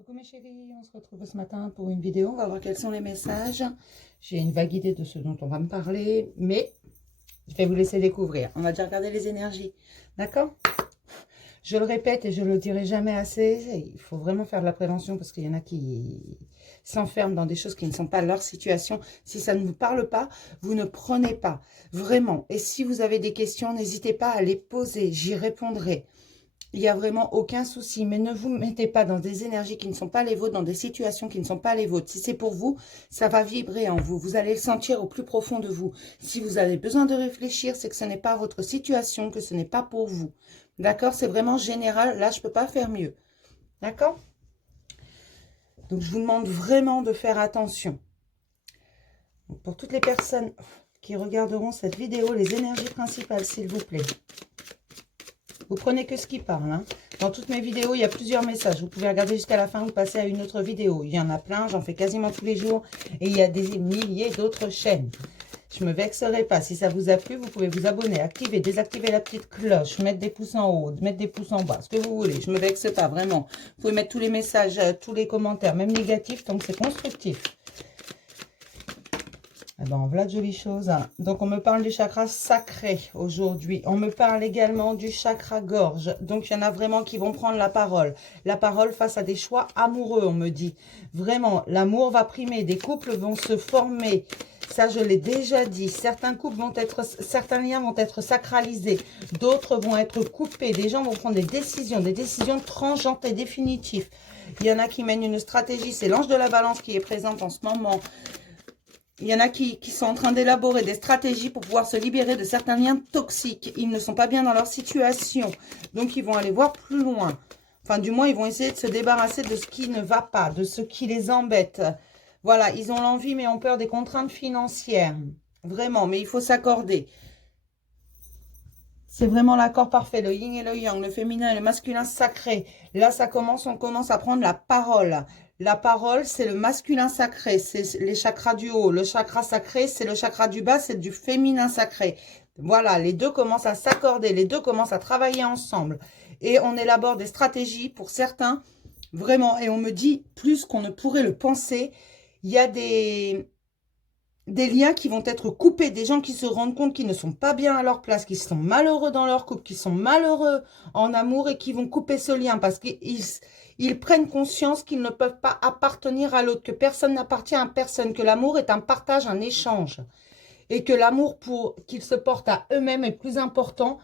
Coucou mes chéris, on se retrouve ce matin pour une vidéo. On va voir quels sont les messages. J'ai une vague idée de ce dont on va me parler, mais je vais vous laisser découvrir. On va déjà regarder les énergies, d'accord? Je le répète et je le dirai jamais assez, il faut vraiment faire de la prévention parce qu'il y en a qui s'enferment dans des choses qui ne sont pas leur situation. Si ça ne vous parle pas, vous ne prenez pas, vraiment. Et si vous avez des questions, n'hésitez pas à les poser, j'y répondrai. Il n'y a vraiment aucun souci, mais ne vous mettez pas dans des énergies qui ne sont pas les vôtres, dans des situations qui ne sont pas les vôtres. Si c'est pour vous, ça va vibrer en vous. Vous allez le sentir au plus profond de vous. Si vous avez besoin de réfléchir, c'est que ce n'est pas votre situation, que ce n'est pas pour vous. D'accord? C'est vraiment général. Là, je ne peux pas faire mieux. D'accord? Donc, je vous demande vraiment de faire attention. Donc, pour toutes les personnes qui regarderont cette vidéo, les énergies principales, s'il vous plaît. Vous prenez que ce qui parle. Hein. Dans toutes mes vidéos, il y a plusieurs messages. Vous pouvez regarder jusqu'à la fin ou passer à une autre vidéo. Il y en a plein, j'en fais quasiment tous les jours. Et il y a des milliers d'autres chaînes. Je ne me vexerai pas. Si ça vous a plu, vous pouvez vous abonner, activer, désactiver la petite cloche, mettre des pouces en haut, mettre des pouces en bas, ce que vous voulez. Je ne me vexe pas, vraiment. Vous pouvez mettre tous les messages, tous les commentaires, même négatifs, tant que c'est constructif. Ah ben, voilà de jolies choses. Hein. Donc, on me parle du chakra sacré aujourd'hui. On me parle également du chakra gorge. Donc, il y en a vraiment qui vont prendre la parole. La parole face à des choix amoureux, on me dit. Vraiment, l'amour va primer. Des couples vont se former. Ça, je l'ai déjà dit. Certains couples vont être, certains liens vont être sacralisés. D'autres vont être coupés. Des gens vont prendre des décisions tranchantes et définitives. Il y en a qui mènent une stratégie. C'est l'ange de la balance qui est présente en ce moment. Il y en a qui sont en train d'élaborer des stratégies pour pouvoir se libérer de certains liens toxiques. Ils ne sont pas bien dans leur situation. Donc, ils vont aller voir plus loin. Enfin, du moins, ils vont essayer de se débarrasser de ce qui ne va pas, de ce qui les embête. Voilà, ils ont l'envie, mais ont peur des contraintes financières. Vraiment, mais il faut s'accorder. C'est vraiment l'accord parfait, le yin et le yang, le féminin et le masculin sacré. Là, ça commence, on commence à prendre la parole. La parole, c'est le masculin sacré, c'est les chakras du haut. Le chakra sacré, c'est le chakra du bas, c'est du féminin sacré. Voilà, les deux commencent à s'accorder, les deux commencent à travailler ensemble. Et on élabore des stratégies pour certains, vraiment. Et on me dit, plus qu'on ne pourrait le penser, il y a des liens qui vont être coupés, des gens qui se rendent compte qu'ils ne sont pas bien à leur place, qui sont malheureux dans leur couple, qui sont malheureux en amour et qui vont couper ce lien parce qu'ils prennent conscience qu'ils ne peuvent pas appartenir à l'autre, que personne n'appartient à personne, que l'amour est un partage, un échange et que l'amour pour qu'ils se portent à eux-mêmes est plus important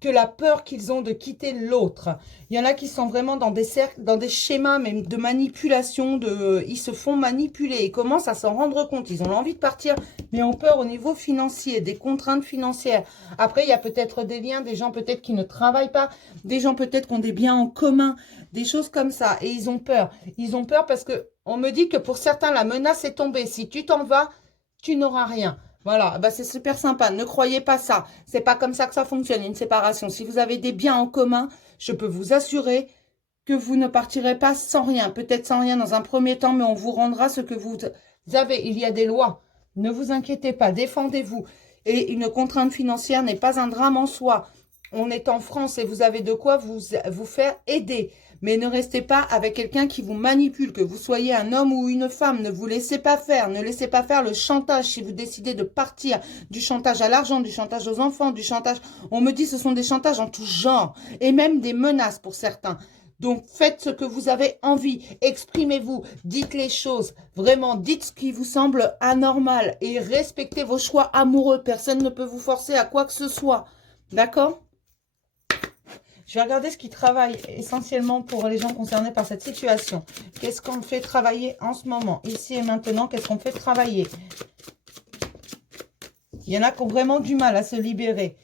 que la peur qu'ils ont de quitter l'autre. Il y en a qui sont vraiment dans des cercles, dans des schémas même de manipulation, ils se font manipuler, ils commencent à s'en rendre compte, ils ont envie de partir, mais ont peur au niveau financier, des contraintes financières. Après, il y a peut-être des liens, des gens peut-être qui ne travaillent pas, des gens peut-être qui ont des biens en commun, des choses comme ça, et ils ont peur. Ils ont peur parce que on me dit que pour certains, la menace est tombée. Si tu t'en vas, tu n'auras rien. Voilà, bah c'est super sympa. Ne croyez pas ça. C'est pas comme ça que ça fonctionne, une séparation. Si vous avez des biens en commun, je peux vous assurer que vous ne partirez pas sans rien. Peut-être sans rien dans un premier temps, mais on vous rendra ce que vous avez. Il y a des lois. Ne vous inquiétez pas, défendez-vous. Et une contrainte financière n'est pas un drame en soi. On est en France et vous avez de quoi vous faire aider. Mais ne restez pas avec quelqu'un qui vous manipule, que vous soyez un homme ou une femme. Ne vous laissez pas faire. Ne laissez pas faire le chantage si vous décidez de partir. Du chantage à l'argent, du chantage aux enfants, du chantage... On me dit que ce sont des chantages en tout genre. Et même des menaces pour certains. Donc, faites ce que vous avez envie. Exprimez-vous. Dites les choses. Vraiment, dites ce qui vous semble anormal. Et respectez vos choix amoureux. Personne ne peut vous forcer à quoi que ce soit. D'accord ? Je vais regarder ce qui travaille essentiellement pour les gens concernés par cette situation. Qu'est-ce qu'on fait travailler en ce moment, ici et maintenant? Qu'est-ce qu'on fait travailler? Il y en a qui ont vraiment du mal à se libérer.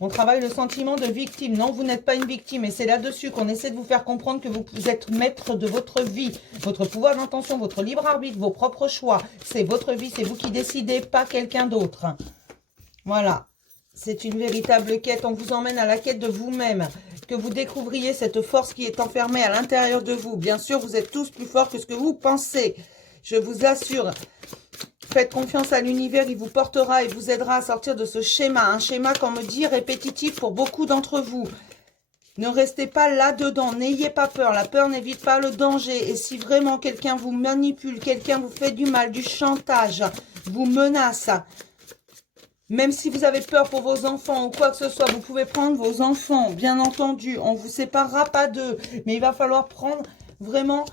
On travaille le sentiment de victime. Non, vous n'êtes pas une victime. Et c'est là-dessus qu'on essaie de vous faire comprendre que vous êtes maître de votre vie. Votre pouvoir d'intention, votre libre arbitre, vos propres choix. C'est votre vie, c'est vous qui décidez, pas quelqu'un d'autre. Voilà. C'est une véritable quête. On vous emmène à la quête de vous-même. Que vous découvriez cette force qui est enfermée à l'intérieur de vous. Bien sûr, vous êtes tous plus forts que ce que vous pensez. Je vous assure. Faites confiance à l'univers, il vous portera et vous aidera à sortir de ce schéma. Un schéma, comme on me dit, répétitif pour beaucoup d'entre vous. Ne restez pas là-dedans. N'ayez pas peur. La peur n'évite pas le danger. Et si vraiment quelqu'un vous manipule, quelqu'un vous fait du mal, du chantage, vous menace, même si vous avez peur pour vos enfants ou quoi que ce soit, vous pouvez prendre vos enfants, bien entendu. On ne vous séparera pas d'eux. Mais il va falloir prendre vraiment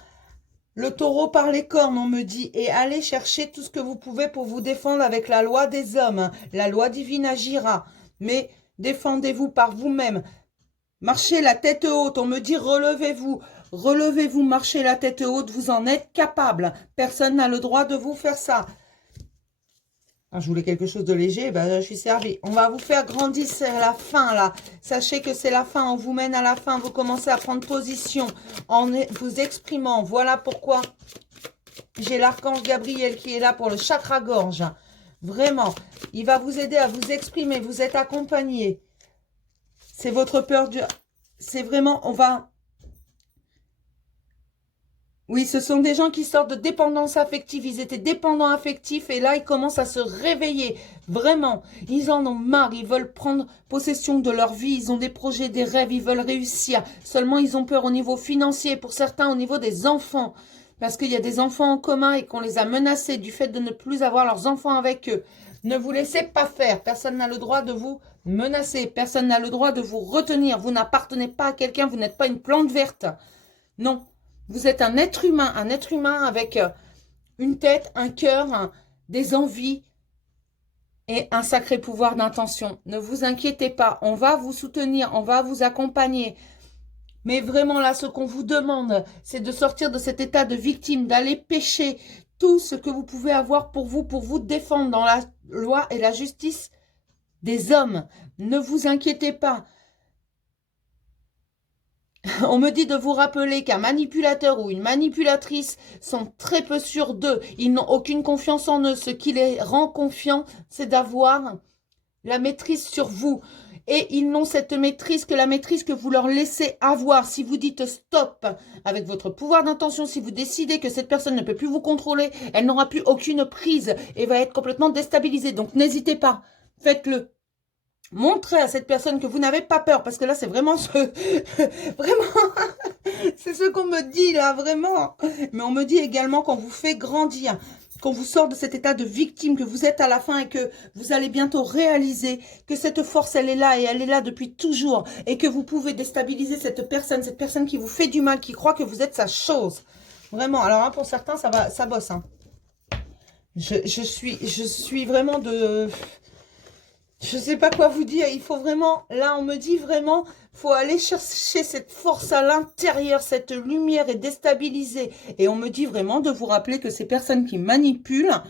le taureau par les cornes, on me dit. Et allez chercher tout ce que vous pouvez pour vous défendre avec la loi des hommes. La loi divine agira. Mais défendez-vous par vous-même. Marchez la tête haute. On me dit relevez-vous. Relevez-vous, marchez la tête haute. Vous en êtes capable. Personne n'a le droit de vous faire ça. Ah, je voulais quelque chose de léger, ben, je suis servie. On va vous faire grandir, c'est la fin là. Sachez que c'est la fin, on vous mène à la fin. Vous commencez à prendre position en vous exprimant. Voilà pourquoi j'ai l'archange Gabriel qui est là pour le chakra-gorge. Vraiment, il va vous aider à vous exprimer. Vous êtes accompagné. C'est votre peur du... C'est vraiment, on va... Oui, ce sont des gens qui sortent de dépendance affective. Ils étaient dépendants affectifs et là, ils commencent à se réveiller. Vraiment, ils en ont marre. Ils veulent prendre possession de leur vie. Ils ont des projets, des rêves. Ils veulent réussir. Seulement, ils ont peur au niveau financier. Pour certains, au niveau des enfants. Parce qu'il y a des enfants en commun et qu'on les a menacés du fait de ne plus avoir leurs enfants avec eux. Ne vous laissez pas faire. Personne n'a le droit de vous menacer. Personne n'a le droit de vous retenir. Vous n'appartenez pas à quelqu'un. Vous n'êtes pas une plante verte. Non. Vous êtes un être humain avec une tête, un cœur, des envies et un sacré pouvoir d'intention. Ne vous inquiétez pas, on va vous soutenir, on va vous accompagner. Mais vraiment là, ce qu'on vous demande, c'est de sortir de cet état de victime, d'aller pêcher tout ce que vous pouvez avoir pour vous défendre dans la loi et la justice des hommes. Ne vous inquiétez pas. On me dit de vous rappeler qu'un manipulateur ou une manipulatrice sont très peu sûrs d'eux. Ils n'ont aucune confiance en eux. Ce qui les rend confiants, c'est d'avoir la maîtrise sur vous. Et ils n'ont cette maîtrise que la maîtrise que vous leur laissez avoir. Si vous dites stop avec votre pouvoir d'intention, si vous décidez que cette personne ne peut plus vous contrôler, elle n'aura plus aucune prise et va être complètement déstabilisée. Donc n'hésitez pas, faites-le. Montrez à cette personne que vous n'avez pas peur, parce que là, c'est vraiment vraiment, c'est ce qu'on me dit là, vraiment. Mais on me dit également qu'on vous fait grandir, qu'on vous sort de cet état de victime, que vous êtes à la fin et que vous allez bientôt réaliser que cette force, elle est là et elle est là depuis toujours et que vous pouvez déstabiliser cette personne qui vous fait du mal, qui croit que vous êtes sa chose. Vraiment. Alors, hein, pour certains, ça bosse. Hein. Je suis vraiment de... Je ne sais pas quoi vous dire, il faut vraiment, là on me dit vraiment, faut aller chercher cette force à l'intérieur, cette lumière est déstabilisée. Et on me dit vraiment de vous rappeler que ces personnes qui manipulent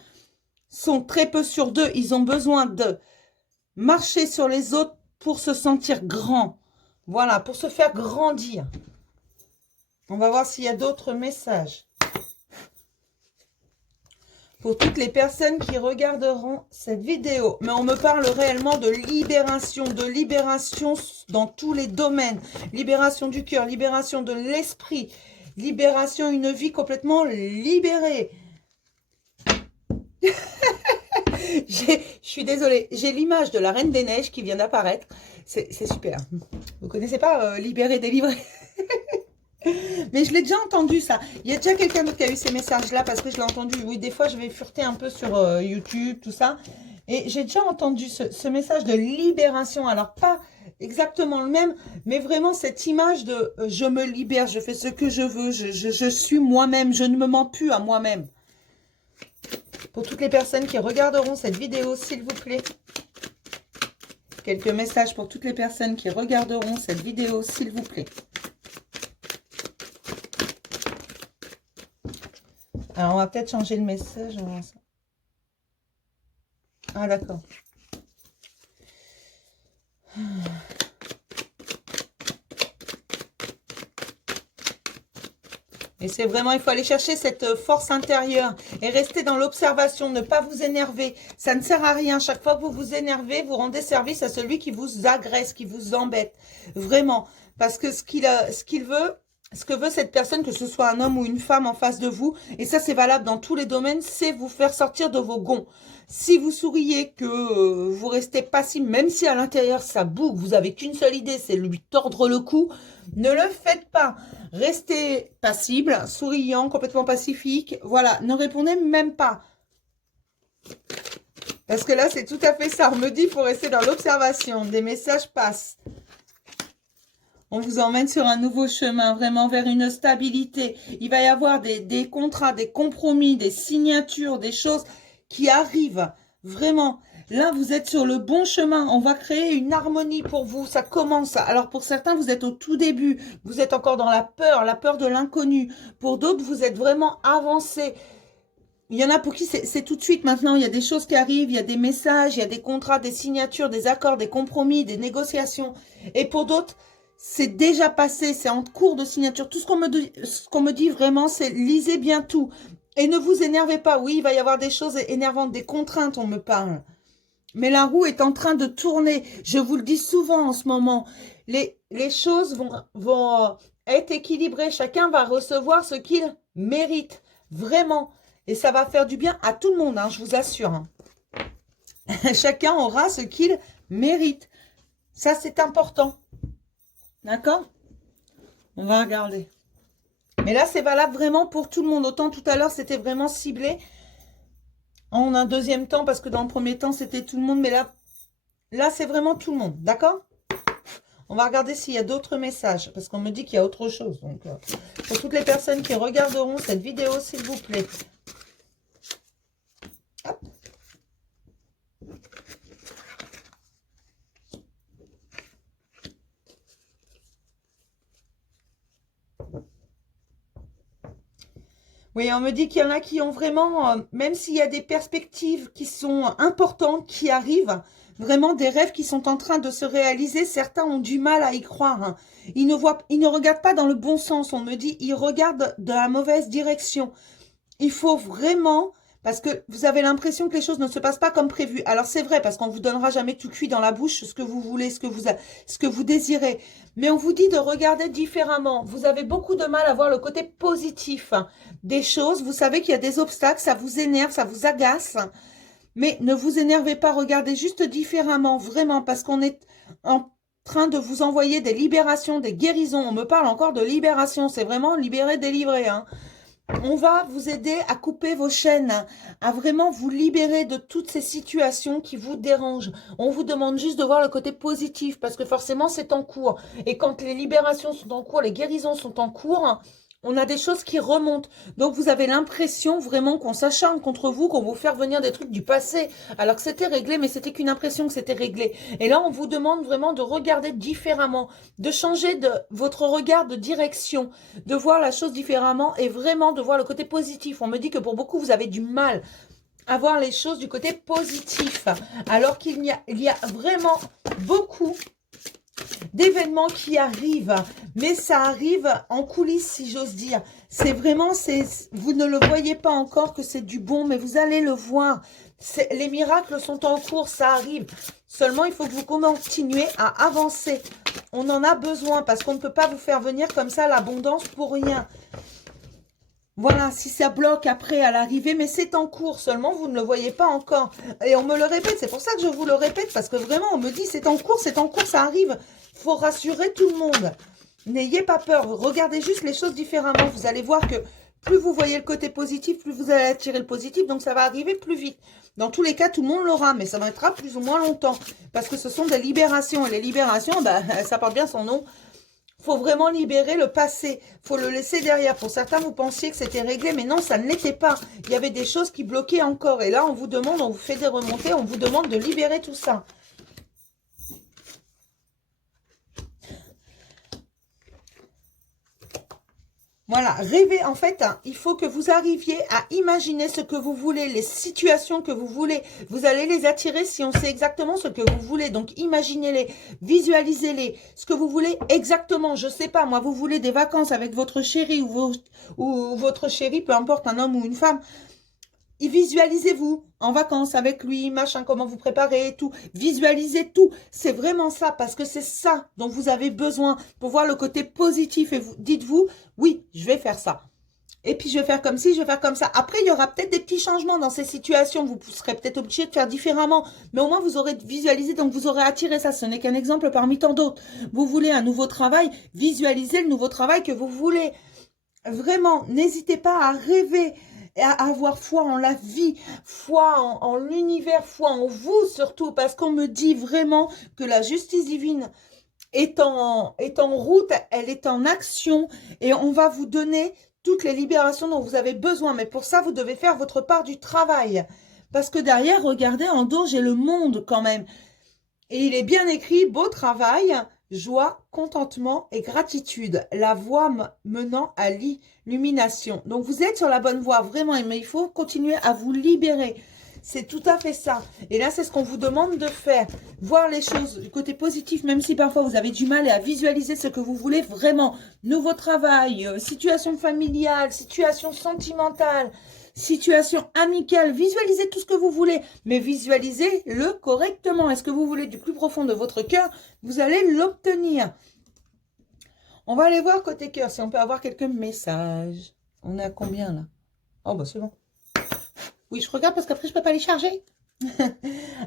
sont très peu sûres d'eux, ils ont besoin de marcher sur les autres pour se sentir grand. Voilà, pour se faire grandir. On va voir s'il y a d'autres messages. Pour toutes les personnes qui regarderont cette vidéo. Mais on me parle réellement de libération dans tous les domaines. Libération du cœur, libération de l'esprit, libération, une vie complètement libérée. Je suis désolée, j'ai l'image de la Reine des Neiges qui vient d'apparaître. C'est super. Vous connaissez pas libérer, délivrer? Mais je l'ai déjà entendu ça. Il y a déjà quelqu'un d'autre qui a eu ces messages-là parce que je l'ai entendu. Oui, des fois, je vais fureter un peu sur YouTube, tout ça. Et j'ai déjà entendu ce message de libération. Alors, pas exactement le même, mais vraiment cette image de je me libère, je fais ce que je veux, je suis moi-même, je ne me mens plus à moi-même. Pour toutes les personnes qui regarderont cette vidéo, s'il vous plaît. Quelques messages pour toutes les personnes qui regarderont cette vidéo, s'il vous plaît. Alors, on va peut-être changer le message avant ça. Ah, d'accord. Et c'est vraiment, il faut aller chercher cette force intérieure et rester dans l'observation, ne pas vous énerver. Ça ne sert à rien. Chaque fois que vous vous énervez, vous rendez service à celui qui vous agresse, qui vous embête. Vraiment. Parce que ce qu'il veut, ce que veut cette personne, que ce soit un homme ou une femme en face de vous, et ça c'est valable dans tous les domaines, c'est vous faire sortir de vos gonds. Si vous souriez, que vous restez passif, même si à l'intérieur ça bouge, vous avez qu'une seule idée, c'est lui tordre le cou, ne le faites pas. Restez passible, souriant, complètement pacifique. Voilà, ne répondez même pas. Parce que là, c'est tout à fait ça. On me dit qu'il faut rester dans l'observation. Des messages passent. On vous emmène sur un nouveau chemin, vraiment vers une stabilité. Il va y avoir des contrats, des compromis, des signatures, des choses qui arrivent. Vraiment. Là, vous êtes sur le bon chemin. On va créer une harmonie pour vous. Ça commence. Alors, pour certains, vous êtes au tout début. Vous êtes encore dans la peur de l'inconnu. Pour d'autres, vous êtes vraiment avancé. Il y en a pour qui c'est tout de suite maintenant. Il y a des choses qui arrivent, il y a des messages, il y a des contrats, des signatures, des accords, des compromis, des négociations. Et pour d'autres, c'est déjà passé, c'est en cours de signature. Tout ce qu'on me dit vraiment, c'est lisez bien tout. Et ne vous énervez pas. Oui, il va y avoir des choses énervantes, des contraintes, on me parle. Mais la roue est en train de tourner. Je vous le dis souvent en ce moment. Les choses vont être équilibrées. Chacun va recevoir ce qu'il mérite. Vraiment. Et ça va faire du bien à tout le monde, hein, je vous assure. Hein. Chacun aura ce qu'il mérite. Ça, c'est important. D'accord? On va regarder. Mais là, c'est valable vraiment pour tout le monde. Autant tout à l'heure, c'était vraiment ciblé. En un deuxième temps, parce que dans le premier temps, c'était tout le monde. Mais là c'est vraiment tout le monde. D'accord? On va regarder s'il y a d'autres messages. Parce qu'on me dit qu'il y a autre chose. Donc, pour toutes les personnes qui regarderont cette vidéo, s'il vous plaît. Hop. Oui, on me dit qu'il y en a qui ont vraiment, même s'il y a des perspectives qui sont importantes, qui arrivent, vraiment des rêves qui sont en train de se réaliser, certains ont du mal à y croire. Hein. Ils ne regardent pas dans le bon sens, on me dit, ils regardent dans la mauvaise direction. Il faut vraiment, parce que vous avez l'impression que les choses ne se passent pas comme prévu. Alors c'est vrai, parce qu'on vous donnera jamais tout cuit dans la bouche, ce que vous voulez, ce que vous désirez. Mais on vous dit de regarder différemment. Vous avez beaucoup de mal à voir le côté positif des choses. Vous savez qu'il y a des obstacles, ça vous énerve, ça vous agace. Mais ne vous énervez pas, regardez juste différemment, vraiment, parce qu'on est en train de vous envoyer des libérations, des guérisons. On me parle encore de libération, c'est vraiment libérer, délivrer, hein. On va vous aider à couper vos chaînes, à vraiment vous libérer de toutes ces situations qui vous dérangent. On vous demande juste de voir le côté positif parce que forcément c'est en cours. Et quand les libérations sont en cours, les guérisons sont en cours, on a des choses qui remontent. Donc vous avez l'impression vraiment qu'on s'acharne contre vous, qu'on vous fait venir des trucs du passé. Alors que c'était réglé, mais c'était qu'une impression que c'était réglé. Et là on vous demande vraiment de regarder différemment, de changer votre regard de direction, de voir la chose différemment et vraiment de voir le côté positif. On me dit que pour beaucoup vous avez du mal à voir les choses du côté positif. Alors qu'il y a vraiment beaucoup d'événements qui arrivent, mais ça arrive en coulisses si j'ose dire. C'est vraiment, vous ne le voyez pas encore que c'est du bon, mais vous allez le voir. Les miracles sont en cours, ça arrive. Seulement, il faut que vous continuez à avancer. On en a besoin parce qu'on ne peut pas vous faire venir comme ça l'abondance pour rien. Voilà, si ça bloque après à l'arrivée, mais c'est en cours seulement, vous ne le voyez pas encore. Et on me le répète, c'est pour ça que je vous le répète, parce que vraiment, on me dit c'est en cours, ça arrive. Il faut rassurer tout le monde. N'ayez pas peur, regardez juste les choses différemment. Vous allez voir que plus vous voyez le côté positif, plus vous allez attirer le positif, donc ça va arriver plus vite. Dans tous les cas, tout le monde l'aura, mais ça mettra plus ou moins longtemps, parce que ce sont des libérations. Et les libérations, ça porte bien son nom. Faut vraiment libérer le passé. Faut le laisser derrière. Pour certains, vous pensiez que c'était réglé, mais non, ça ne l'était pas. Il y avait des choses qui bloquaient encore. Et là, on vous demande, on vous fait des remontées, on vous demande de libérer tout ça. Voilà, rêvez, en fait, hein, il faut que vous arriviez à imaginer ce que vous voulez, les situations que vous voulez. Vous allez les attirer si on sait exactement ce que vous voulez. Donc, imaginez-les, visualisez-les, ce que vous voulez exactement. Je sais pas, moi, vous voulez des vacances avec votre chéri ou votre chéri, peu importe, un homme ou une femme. visualisez-vous en vacances avec lui, machin, comment vous préparez, tout. Visualisez tout. C'est vraiment ça, parce que c'est ça dont vous avez besoin pour voir le côté positif. Et vous dites-vous, oui, je vais faire ça. Et puis, je vais faire comme ci, je vais faire comme ça. Après, il y aura peut-être des petits changements dans ces situations. Vous serez peut-être obligé de faire différemment. Mais au moins, vous aurez visualisé, donc vous aurez attiré ça. Ce n'est qu'un exemple parmi tant d'autres. Vous voulez un nouveau travail, visualisez le nouveau travail que vous voulez. Vraiment, n'hésitez pas à rêver, à avoir foi en la vie, foi en l'univers, foi en vous surtout. Parce qu'on me dit vraiment que la justice divine est en route, elle est en action. Et on va vous donner toutes les libérations dont vous avez besoin. Mais pour ça, vous devez faire votre part du travail. Parce que derrière, regardez, en dos, j'ai le monde quand même. Et il est bien écrit, beau travail, joie, contentement et gratitude. La voie menant à l'illumination. Donc, vous êtes sur la bonne voie, vraiment. Mais il faut continuer à vous libérer. C'est tout à fait ça. Et là, c'est ce qu'on vous demande de faire. Voir les choses du côté positif, même si parfois vous avez du mal à visualiser ce que vous voulez vraiment. Nouveau travail, situation familiale, situation sentimentale, situation amicale. Visualisez tout ce que vous voulez, mais visualisez-le correctement. Est-ce que vous voulez du plus profond de votre cœur? Vous allez l'obtenir. On va aller voir côté cœur, si on peut avoir quelques messages. On est à combien là? Oh, bah c'est bon. Oui, je regarde parce qu'après, je ne peux pas les charger.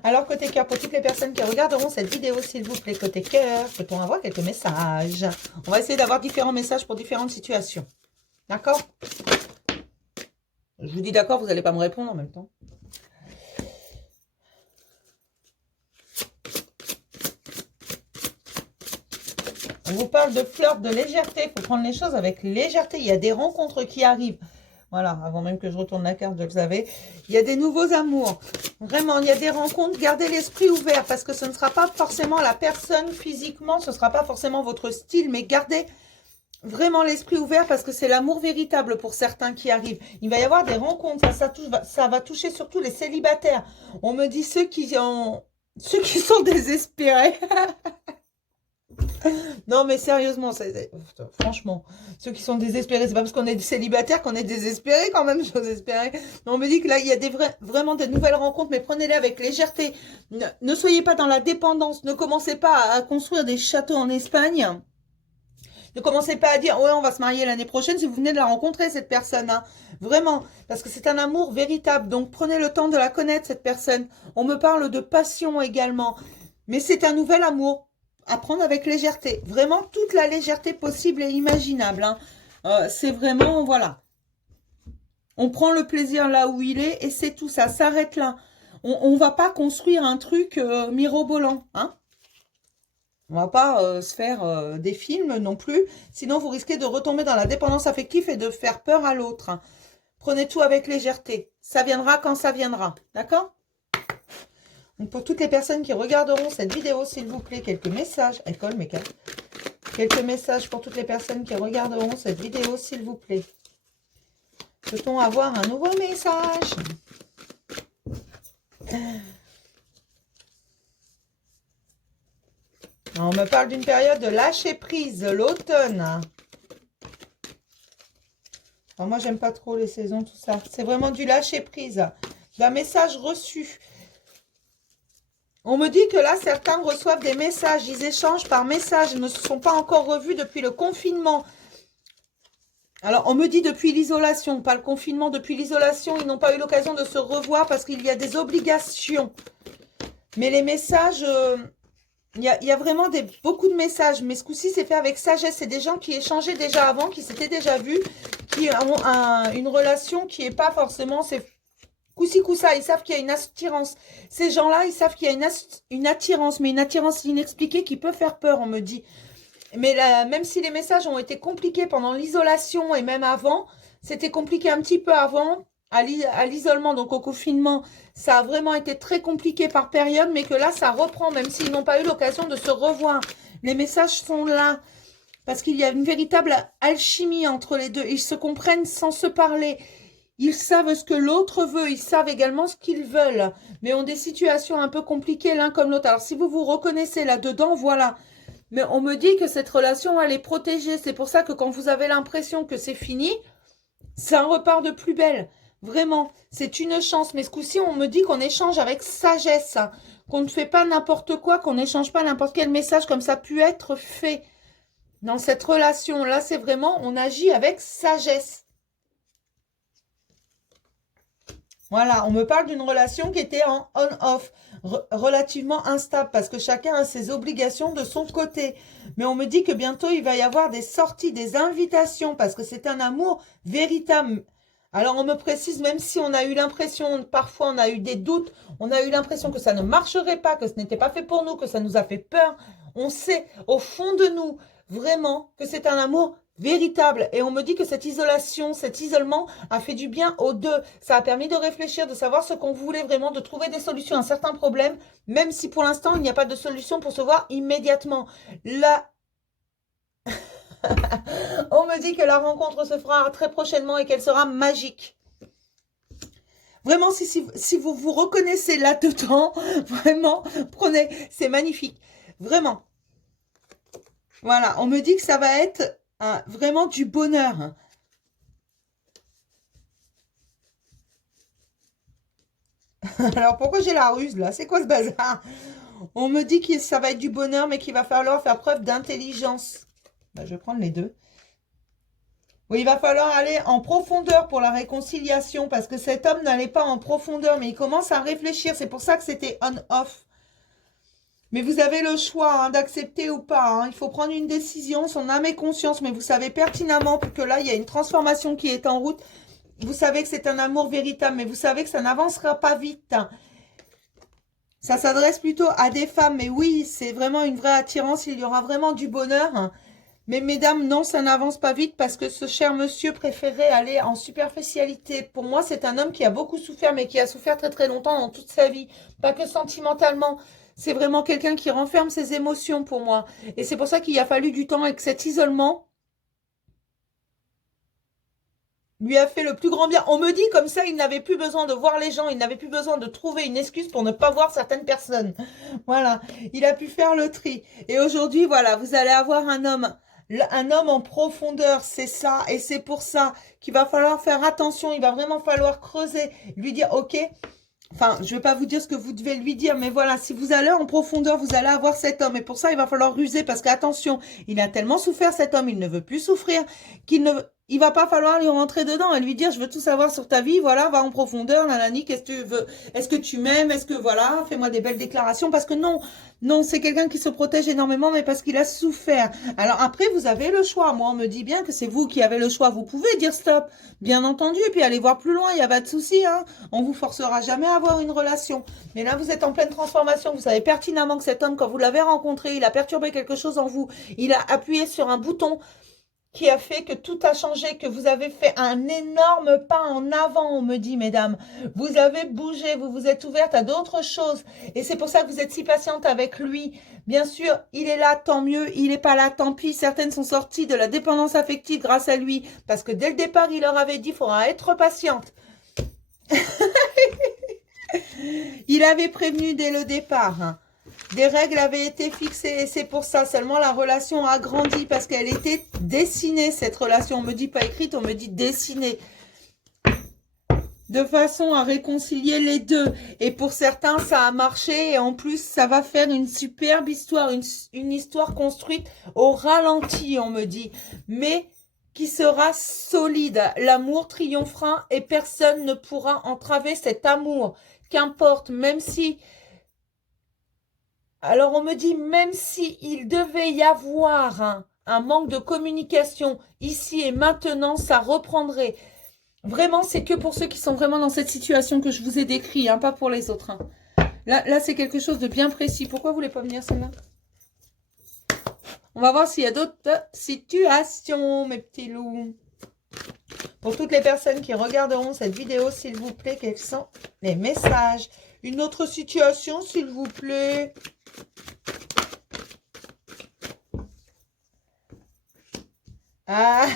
Alors, côté cœur, pour toutes les personnes qui regarderont cette vidéo, s'il vous plaît, côté cœur, peut-on avoir quelques messages? On va essayer d'avoir différents messages pour différentes situations. D'accord? Je vous dis d'accord, vous n'allez pas me répondre en même temps. On vous parle de flirt, de légèreté. Il faut prendre les choses avec légèreté. Il y a des rencontres qui arrivent. Voilà, avant même que je retourne la carte, je le savais. Il y a des nouveaux amours. Vraiment, il y a des rencontres. Gardez l'esprit ouvert parce que ce ne sera pas forcément la personne physiquement. Ce ne sera pas forcément votre style. Mais gardez vraiment l'esprit ouvert parce que c'est l'amour véritable pour certains qui arrivent. Il va y avoir des rencontres. Ça va toucher surtout les célibataires. On me dit ceux qui sont désespérés. Non, mais sérieusement, franchement, ceux qui sont désespérés, c'est pas parce qu'on est célibataire qu'on est désespéré quand même, j'ose espérer. Mais on me dit que là, il y a vraiment de nouvelles rencontres, mais prenez-les avec légèreté. Ne soyez pas dans la dépendance. Ne commencez pas à construire des châteaux en Espagne. Ne commencez pas à dire, ouais, on va se marier l'année prochaine si vous venez de la rencontrer, cette personne. Hein. Vraiment, parce que c'est un amour véritable. Donc, prenez le temps de la connaître, cette personne. On me parle de passion également. Mais c'est un nouvel amour. À prendre avec légèreté. Vraiment toute la légèreté possible et imaginable. Hein. C'est vraiment, voilà. On prend le plaisir là où il est et c'est tout. Ça s'arrête là. On ne va pas construire un truc mirobolant. Hein. On ne va pas se faire des films non plus. Sinon, vous risquez de retomber dans la dépendance affective et de faire peur à l'autre. Hein. Prenez tout avec légèreté. Ça viendra quand ça viendra. D'accord ? Donc, pour toutes les personnes qui regarderont cette vidéo, s'il vous plaît, quelques messages. Elle colle mes cartes. Quelques messages pour toutes les personnes qui regarderont cette vidéo, s'il vous plaît. Peut-on avoir un nouveau message? On me parle d'une période de lâcher prise, l'automne. Moi, j'aime pas trop les saisons, tout ça. C'est vraiment du lâcher prise. D'un message reçu. On me dit que là, certains reçoivent des messages. Ils échangent par message. Ils ne se sont pas encore revus depuis le confinement. Alors, on me dit depuis l'isolation, pas le confinement. Depuis l'isolation, ils n'ont pas eu l'occasion de se revoir parce qu'il y a des obligations. Mais les messages, il y a vraiment beaucoup de messages. Mais ce coup-ci, c'est fait avec sagesse. C'est des gens qui échangeaient déjà avant, qui s'étaient déjà vus, qui ont une relation qui n'est pas forcément... Coup-ci, coup-ça, ils savent qu'il y a une attirance. Ces gens-là, ils savent qu'il y a une attirance, mais une attirance inexpliquée qui peut faire peur, on me dit. Mais là, même si les messages ont été compliqués pendant l'isolation et même avant, c'était compliqué un petit peu avant, à l'isolement, donc au confinement, ça a vraiment été très compliqué par période, mais que là, ça reprend, même s'ils n'ont pas eu l'occasion de se revoir. Les messages sont là, parce qu'il y a une véritable alchimie entre les deux. Ils se comprennent sans se parler. Ils savent ce que l'autre veut, ils savent également ce qu'ils veulent, mais ont des situations un peu compliquées l'un comme l'autre. Alors, si vous vous reconnaissez là-dedans, voilà. Mais on me dit que cette relation, elle est protégée. C'est pour ça que quand vous avez l'impression que c'est fini, ça repart de plus belle. Vraiment, c'est une chance. Mais ce coup-ci, on me dit qu'on échange avec sagesse, hein, qu'on ne fait pas n'importe quoi, qu'on n'échange pas n'importe quel message comme ça a pu être fait. Dans cette relation-là, c'est vraiment, on agit avec sagesse. Voilà, on me parle d'une relation qui était en on-off, relativement instable, parce que chacun a ses obligations de son côté. Mais on me dit que bientôt, il va y avoir des sorties, des invitations, parce que c'est un amour véritable. Alors, on me précise, même si on a eu l'impression, parfois on a eu des doutes, on a eu l'impression que ça ne marcherait pas, que ce n'était pas fait pour nous, que ça nous a fait peur. On sait, au fond de nous, vraiment, que c'est un amour véritable. Et on me dit que cette isolation, cet isolement a fait du bien aux deux. Ça a permis de réfléchir, de savoir ce qu'on voulait vraiment, de trouver des solutions à certains problèmes, même si pour l'instant, il n'y a pas de solution pour se voir immédiatement. Là, on me dit que la rencontre se fera très prochainement et qu'elle sera magique. Vraiment, si vous vous reconnaissez là-dedans, vraiment, prenez, c'est magnifique. Vraiment. Voilà, on me dit que ça va être vraiment du bonheur. Alors, pourquoi j'ai la ruse, là? C'est quoi ce bazar? On me dit que ça va être du bonheur, mais qu'il va falloir faire preuve d'intelligence. Ben, je vais prendre les deux. Oui, il va falloir aller en profondeur pour la réconciliation, parce que cet homme n'allait pas en profondeur, mais il commence à réfléchir. C'est pour ça que c'était on-off. Mais vous avez le choix hein, d'accepter ou pas. Hein. Il faut prendre une décision, son âme et conscience. Mais vous savez pertinemment que là, il y a une transformation qui est en route. Vous savez que c'est un amour véritable, mais vous savez que ça n'avancera pas vite. Hein. Ça s'adresse plutôt à des femmes. Mais oui, c'est vraiment une vraie attirance. Il y aura vraiment du bonheur. Hein. Mais mesdames, non, ça n'avance pas vite parce que ce cher monsieur préférait aller en superficialité. Pour moi, c'est un homme qui a beaucoup souffert, mais qui a souffert très très longtemps dans toute sa vie. Pas que sentimentalement. C'est vraiment quelqu'un qui renferme ses émotions pour moi. Et c'est pour ça qu'il a fallu du temps et que cet isolement lui a fait le plus grand bien. On me dit comme ça, il n'avait plus besoin de voir les gens, il n'avait plus besoin de trouver une excuse pour ne pas voir certaines personnes. Voilà, il a pu faire le tri. Et aujourd'hui, voilà, vous allez avoir un homme en profondeur, c'est ça. Et c'est pour ça qu'il va falloir faire attention, il va vraiment falloir creuser, lui dire, ok, enfin, je ne vais pas vous dire ce que vous devez lui dire, mais voilà, si vous allez en profondeur, vous allez avoir cet homme. Et pour ça, il va falloir ruser parce qu'attention, il a tellement souffert cet homme, il ne veut plus souffrir, il va pas falloir lui rentrer dedans et lui dire, je veux tout savoir sur ta vie, voilà, va en profondeur, nanani, qu'est-ce que tu veux, est-ce que tu m'aimes, est-ce que voilà, fais-moi des belles déclarations, parce que non, non, c'est quelqu'un qui se protège énormément, mais parce qu'il a souffert. Alors après, vous avez le choix. Moi, on me dit bien que c'est vous qui avez le choix. Vous pouvez dire stop, bien entendu, et puis aller voir plus loin, il n'y a pas de souci, hein. On vous forcera jamais à avoir une relation. Mais là, vous êtes en pleine transformation. Vous savez pertinemment que cet homme, quand vous l'avez rencontré, il a perturbé quelque chose en vous. Il a appuyé sur un bouton qui a fait que tout a changé, que vous avez fait un énorme pas en avant, on me dit, mesdames. Vous avez bougé, vous vous êtes ouverte à d'autres choses. Et c'est pour ça que vous êtes si patiente avec lui. Bien sûr, il est là, tant mieux. Il n'est pas là, tant pis. Certaines sont sorties de la dépendance affective grâce à lui. Parce que dès le départ, il leur avait dit, il faudra être patiente. Il avait prévenu dès le départ, hein. Des règles avaient été fixées et c'est pour ça. Seulement, la relation a grandi parce qu'elle était dessinée, cette relation. On me dit pas écrite, on me dit dessinée. De façon à réconcilier les deux. Et pour certains, ça a marché. Et en plus, ça va faire une superbe histoire. Une histoire construite au ralenti, on me dit. Mais qui sera solide. L'amour triomphera et personne ne pourra entraver cet amour. Qu'importe, même si... Alors, on me dit, même si il devait y avoir un manque de communication ici et maintenant, ça reprendrait. Vraiment, c'est que pour ceux qui sont vraiment dans cette situation que je vous ai décrit, hein, pas pour les autres. Hein. Là c'est quelque chose de bien précis. Pourquoi vous voulez pas venir, celle-là? On va voir s'il y a d'autres situations, mes petits loups. Pour toutes les personnes qui regarderont cette vidéo, s'il vous plaît, quels sont les messages? Une autre situation, s'il vous plaît. Ah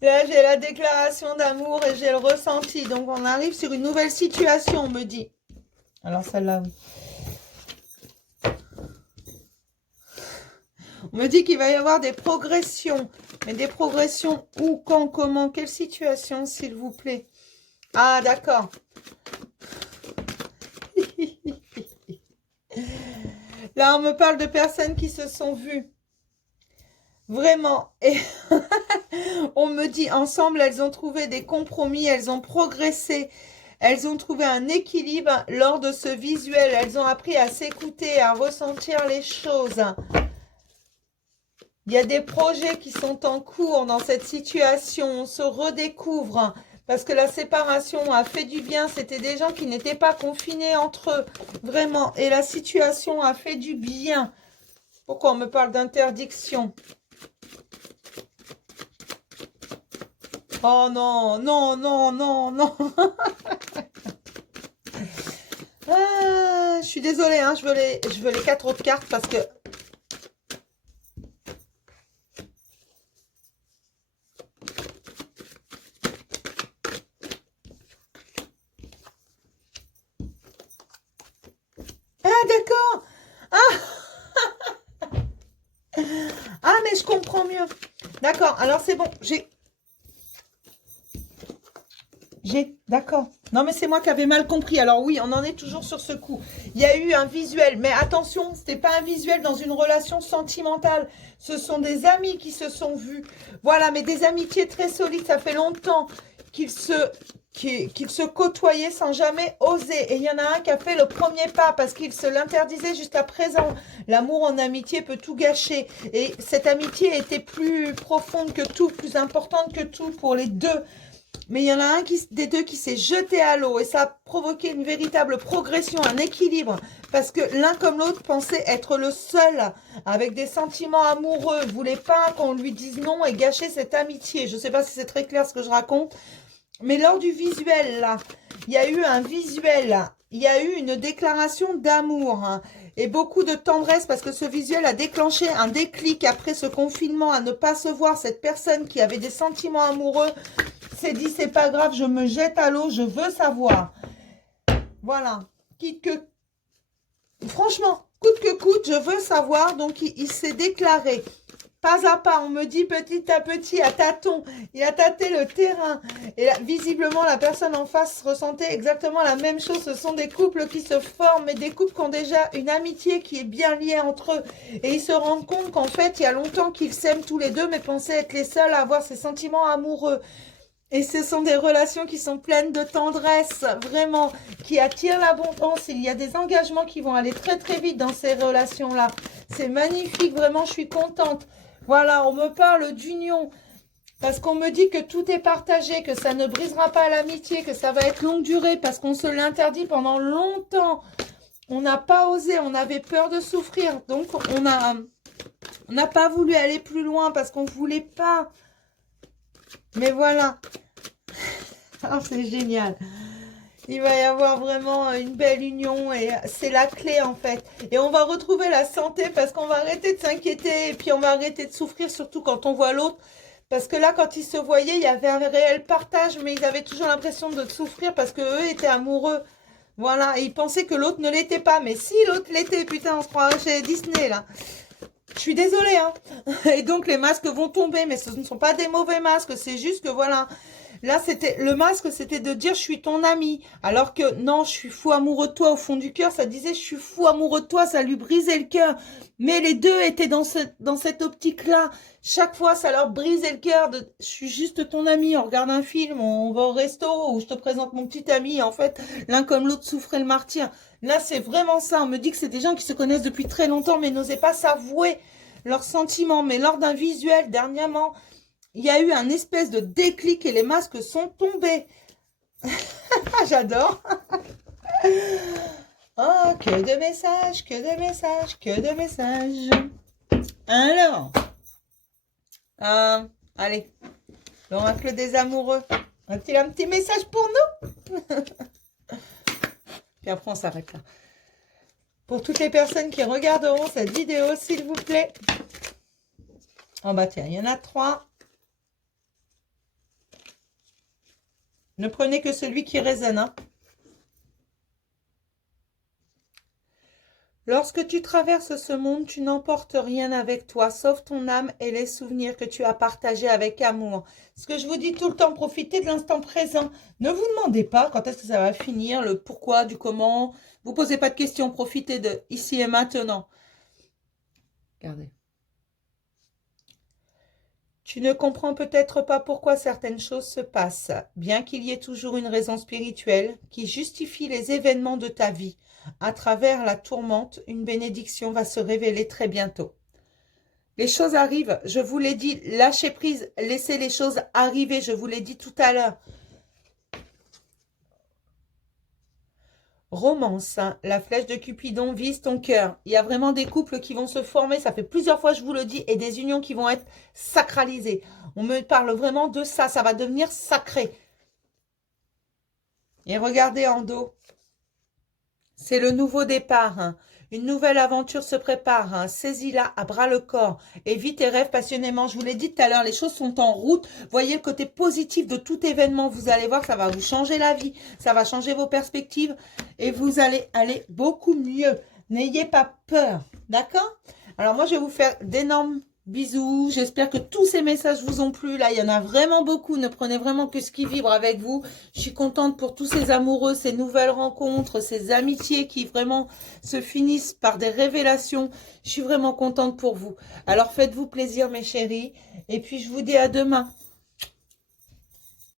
Là, j'ai la déclaration d'amour et j'ai le ressenti. Donc, on arrive sur une nouvelle situation, on me dit. Alors, celle-là, oui. On me dit qu'il va y avoir des progressions. Mais des progressions où, quand, comment, quelle situation, s'il vous plaît? Ah, d'accord. Là, on me parle de personnes qui se sont vues. Vraiment. Et on me dit, ensemble, elles ont trouvé des compromis, elles ont progressé. Elles ont trouvé un équilibre lors de ce visuel. Elles ont appris à s'écouter, à ressentir les choses. Il y a des projets qui sont en cours dans cette situation. On se redécouvre parce que la séparation a fait du bien. C'était des gens qui n'étaient pas confinés entre eux, vraiment. Et la situation a fait du bien. Pourquoi on me parle d'interdiction? Oh non, non, non, non, non. Ah, je suis désolée, hein, je veux les 4 autres cartes parce que... Ah, d'accord. Ah, mais je comprends mieux. D'accord, alors c'est bon, d'accord. Non, mais c'est moi qui avais mal compris. Alors oui, on en est toujours sur ce coup. Il y a eu un visuel, mais attention, ce n'était pas un visuel dans une relation sentimentale. Ce sont des amis qui se sont vus. Voilà, mais des amitiés très solides. Ça fait longtemps qu'ils se côtoyaient sans jamais oser. Et il y en a un qui a fait le premier pas parce qu'il se l'interdisait jusqu'à présent. L'amour en amitié peut tout gâcher. Et cette amitié était plus profonde que tout, plus importante que tout pour les deux. Mais il y en a un des deux qui s'est jeté à l'eau et ça a provoqué une véritable progression, un équilibre. Parce que l'un comme l'autre pensait être le seul avec des sentiments amoureux, voulait pas qu'on lui dise non et gâcher cette amitié. Je ne sais pas si c'est très clair ce que je raconte. Mais lors du visuel, là, il y a eu un visuel, il y a eu une déclaration d'amour et beaucoup de tendresse parce que ce visuel a déclenché un déclic après ce confinement à ne pas se voir. Cette personne qui avait des sentiments amoureux s'est dit, c'est pas grave, je me jette à l'eau, je veux savoir. Voilà. Quitte que... Franchement, coûte que coûte, je veux savoir. Donc, il s'est déclaré. Pas à pas, on me dit petit à petit, à tâtons, il a tâté le terrain. Et là, visiblement, la personne en face ressentait exactement la même chose. Ce sont des couples qui se forment, mais des couples qui ont déjà une amitié qui est bien liée entre eux. Et ils se rendent compte qu'en fait, il y a longtemps qu'ils s'aiment tous les deux, mais pensaient être les seuls à avoir ces sentiments amoureux. Et ce sont des relations qui sont pleines de tendresse, vraiment, qui attirent l'abondance. Il y a des engagements qui vont aller très très vite dans ces relations-là. C'est magnifique, vraiment, je suis contente. Voilà, on me parle d'union, parce qu'on me dit que tout est partagé, que ça ne brisera pas l'amitié, que ça va être longue durée, parce qu'on se l'interdit pendant longtemps. On n'a pas osé, on avait peur de souffrir, donc on n'a pas voulu aller plus loin, parce qu'on ne voulait pas. Mais voilà. Oh, c'est génial. Il va y avoir vraiment une belle union et c'est la clé en fait. Et on va retrouver la santé parce qu'on va arrêter de s'inquiéter et puis on va arrêter de souffrir, surtout quand on voit l'autre. Parce que là, quand ils se voyaient, il y avait un réel partage, mais ils avaient toujours l'impression de souffrir parce qu'eux étaient amoureux. Voilà, et ils pensaient que l'autre ne l'était pas. Mais si l'autre l'était, putain, on se croirait chez Disney là. Je suis désolée, hein. Et donc les masques vont tomber, mais ce ne sont pas des mauvais masques, c'est juste que voilà. Là, c'était le masque, c'était de dire je suis ton ami. Alors que non, je suis fou amoureux de toi au fond du cœur. Ça disait je suis fou amoureux de toi, ça lui brisait le cœur. Mais les deux étaient dans cette optique-là. Chaque fois, ça leur brisait le cœur de je suis juste ton ami. On regarde un film, on va au resto ou je te présente mon petit ami. En fait, l'un comme l'autre souffrait le martyr. Là, c'est vraiment ça. On me dit que c'est des gens qui se connaissent depuis très longtemps, mais n'osaient pas s'avouer leurs sentiments. Mais lors d'un visuel, dernièrement, il y a eu un espèce de déclic et les masques sont tombés. J'adore. Oh, que de messages, que de messages, que de messages. Alors, allez, l'oracle des amoureux. A-t-il un petit message pour nous? Puis après, on s'arrête là. Pour toutes les personnes qui regarderont cette vidéo, s'il vous plaît. Oh bah tiens, il y en a 3. Ne prenez que celui qui résonne. Hein. Lorsque tu traverses ce monde, tu n'emportes rien avec toi, sauf ton âme et les souvenirs que tu as partagés avec amour. Ce que je vous dis tout le temps, profitez de l'instant présent. Ne vous demandez pas quand est-ce que ça va finir, le pourquoi, du comment. Vous posez pas de questions, profitez de ici et maintenant. Regardez. Tu ne comprends peut-être pas pourquoi certaines choses se passent, bien qu'il y ait toujours une raison spirituelle qui justifie les événements de ta vie. À travers la tourmente, une bénédiction va se révéler très bientôt. Les choses arrivent, je vous l'ai dit, lâchez prise, laissez les choses arriver, je vous l'ai dit tout à l'heure. Romance, hein. La flèche de Cupidon vise ton cœur. Il y a vraiment des couples qui vont se former, ça fait plusieurs fois que je vous le dis, et des unions qui vont être sacralisées. On me parle vraiment de ça, ça va devenir sacré. Et regardez en dos, c'est le nouveau départ, hein. Une nouvelle aventure se prépare, hein. Saisis-la à bras le corps et vis tes rêves passionnément. Je vous l'ai dit tout à l'heure, les choses sont en route. Voyez le côté positif de tout événement. Vous allez voir, ça va vous changer la vie. Ça va changer vos perspectives et vous allez aller beaucoup mieux. N'ayez pas peur, d'accord? Alors moi, je vais vous faire d'énormes bisous. J'espère que tous ces messages vous ont plu. Là, il y en a vraiment beaucoup. Ne prenez vraiment que ce qui vibre avec vous. Je suis contente pour tous ces amoureux, ces nouvelles rencontres, ces amitiés qui vraiment se finissent par des révélations. Je suis vraiment contente pour vous. Alors, faites-vous plaisir, mes chéris. Et puis, je vous dis à demain.